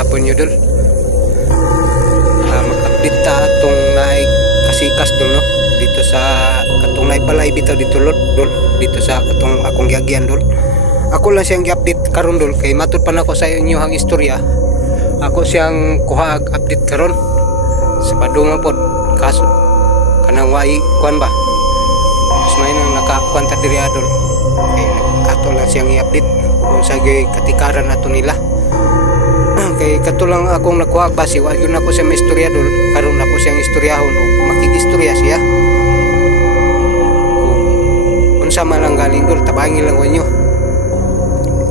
hapon nyo dul. Mag-update ta atong naay kasikas dul no. Dito sa katong naay balay bitaw dito dul. Dito sa katong akong giagyan dul. Ako lang siyang gi-update karon dul kay matud pa nako sa inyo hang istorya. Ako siyang kuha update karon. Sa padung pod kaso kanang wai kuan ba. Mas may nang nakakuan ta diri adol. Kay ato lang siyang i-update kung sa katikaran ato nila. Kay katulang akong nakuha basi wa yun ako sa istorya dul karon ako siyang istoryahon o makikistorya siya kung unsa man lang galing dul tabangi lang ninyo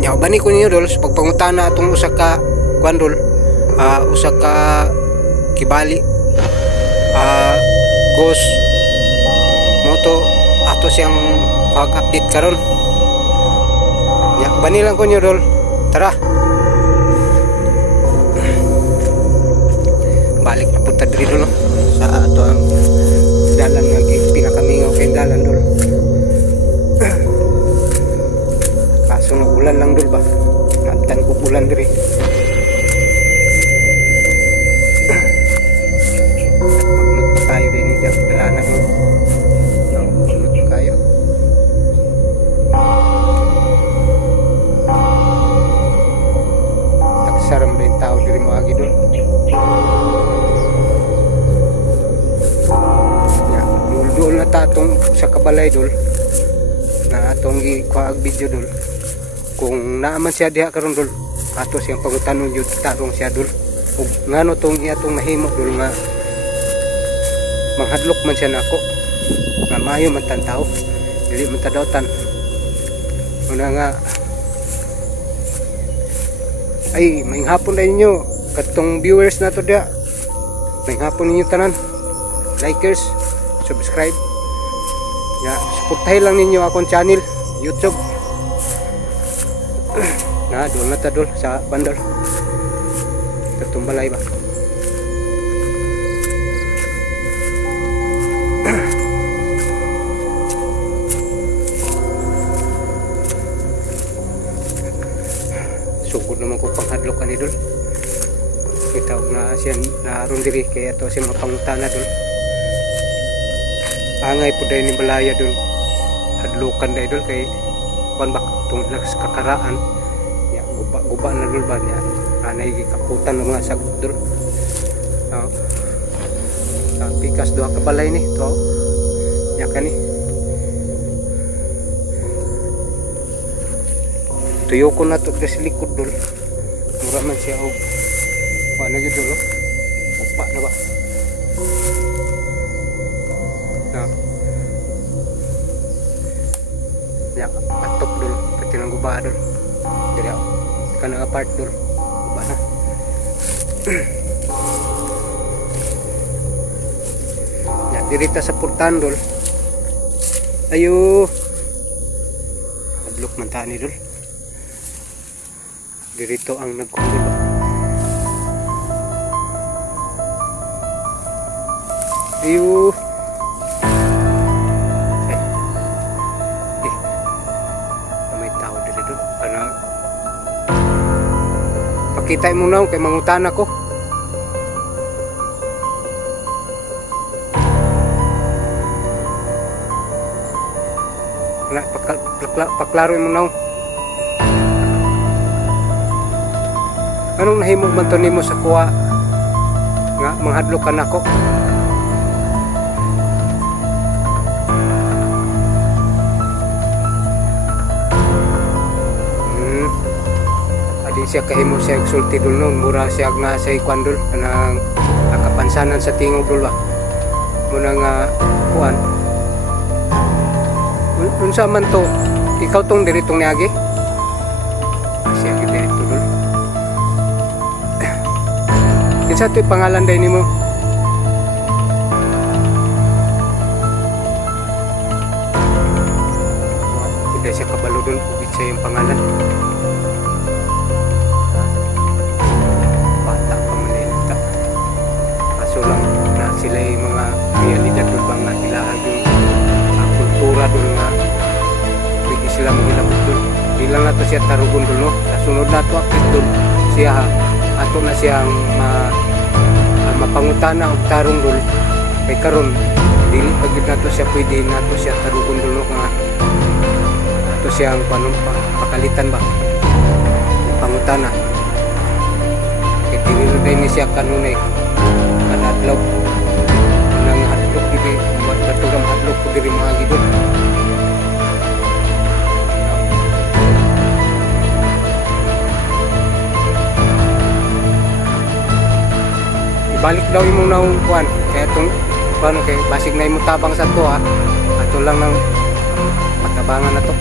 nya bani ko ninyo dul sa pagpangutana atong usa ka kuan dul usa ka kibali ghost moto ato siyang pag-update karon nya bani lang ko ninyo dul tara. Balik na punta diri dulu sa ato ang dalan nga pinakamingaw kay dalan dul. Kaso na ulan lang dul ba? Nagtan ko ulan diri. Paglut tayo din diyan dalanan dul. Paglut kayo. Taksaram din tao diri mo agi dul. Dul na tatong sa kabalay dul na atong gikuha video dul kung naaman siya diha karon dul ato siyang pagutanon jud tarong siya dul ug ngano tong atong nahimo dul nga manghadlok man siya nako nga maayo man tan tao dili man ta dawtan una nga ay maing hapon na ninyo katong viewers nato diha maing hapon ninyo tanan likers subscribe ya, supportahin lang ninyo akong channel YouTube na doon na ta dul sa bandar tertumbalay ba sugod naman ko panghadlok ani dul kita na siya naroon diri kaya to siya mapangutana dul angay po dahil ni balaya dun hadlukan dahil dun kay kuan bak tungkol sa kakaraan ya guba na dun ba niya anay kaputan ng mga sagot dun pikas doa ka balay ni to nya kani tuyo ko na to sa likod dun mura man siya og kuan na gyud dun upa na ba ya atok dul pati ng guba dul jadi kanang apart dul guba na ya dirita sa purtan dul ayo adlok man ta ni dul dirito ang nagkulo ba ayo kita mo na kay mangutan ako na paklaro mo na anong nahimog man to nimo sa kuha nga manghadlokan ako siya kahimo siya sulti dul noon mura siya nga sa ikwan dul kanang nakapansanan sa tingog dul ba muna nga kuan unsa man to ikaw tong diritong niagi siya gyud dirito dul kinsa to'y pangalan day nimo kuda siya kabalo dul ug siya yung pangalan lang na sila yung mga realidad doon bang nga ilaha yung kultura doon nga pwede sila manghilapot doon. Di lang na to siya tarugon doon, no? Sa sunod na to akit doon siya ato na siyang mapangutana og tarong dol kay karon dili pag nato siya pwede nato siya tarugon dol nga ato siyang pakalitan ba pangutana kay dili na din siya kanunay kada adlaw nang hadlok dili matutugam hadlok ko diri mga gidon. Balik daw imong naong kuan kaya itong paano kay basig na imong tabang sa to ato lang ng patabangan na to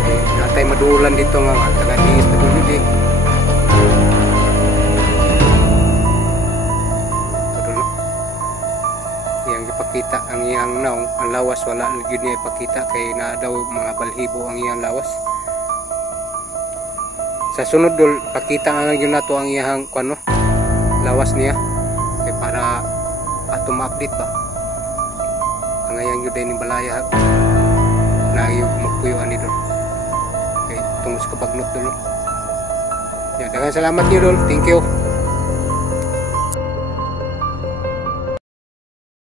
okay, natay maduulan dito nga taga-diis na bulid tulo iyang ipakita ang iyang naong ang lawas wala gyud niya ipakita kay na daw mga balhibo ang iyang lawas. Sa sunod dol pakita nga gyud nato ang iyang kuan no lawas niya kay para ato ma-update ba ang ayang yun din balaya na yung magpuyuan ni Dol kay tungos kapagnot Dol. Daghang salamat niyo Dol, thank you.